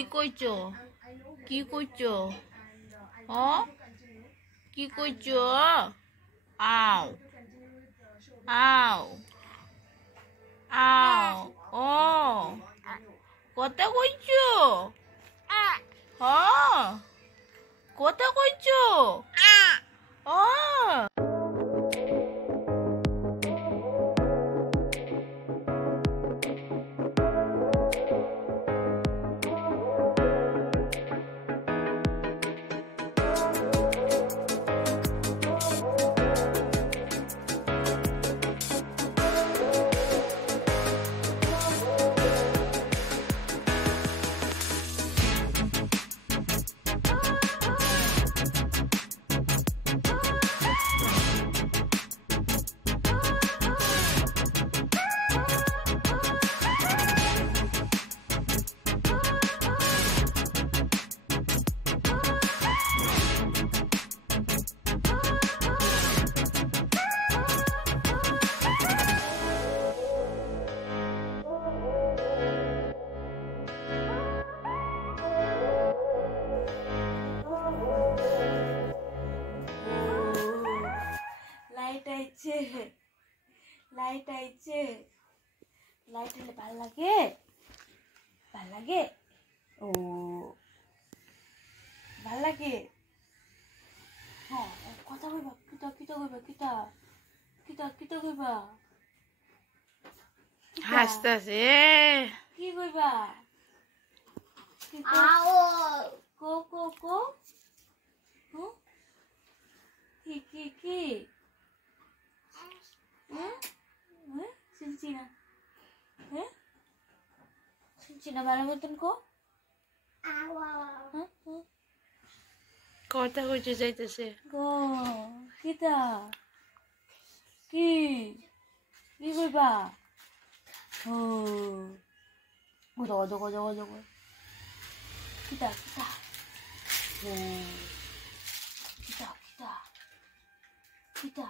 কি কইছো? কি কইছো? ও কি কইছো? আও আও আও ও কথা কইছো? হ কথা কইছো? ও লাইট আইছে লাইট আইছে লাইট হলে ভাল লাগে ভাল লাগে ও ভাল লাগে কথা কইবা কিতা কিতা কইবা কিতা কিতা কিতা কইবা হাসতাছে কি কইবা আও কো কো কো কি কি শুনছি না শুনছি না বারের মতন কো কথা কইতে যাইতেছে গো কিতা কি কি কইবা ও গো গো গো গো কিতা কিতা ও কিতা কিতা কিতা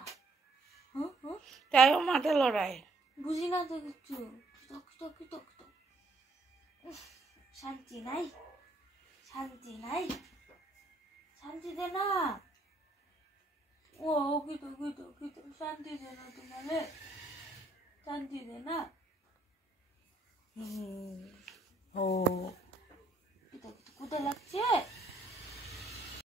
তাই মাঠে লড়াই বুঝি না তো কিছু শান্তি নাই শান্তি নাই শান্তি দে না ও কিতো কিতো কিতো শান্তি দে না তোমারে শান্তি দে না ও কিতো কিতো কুদে লাগছে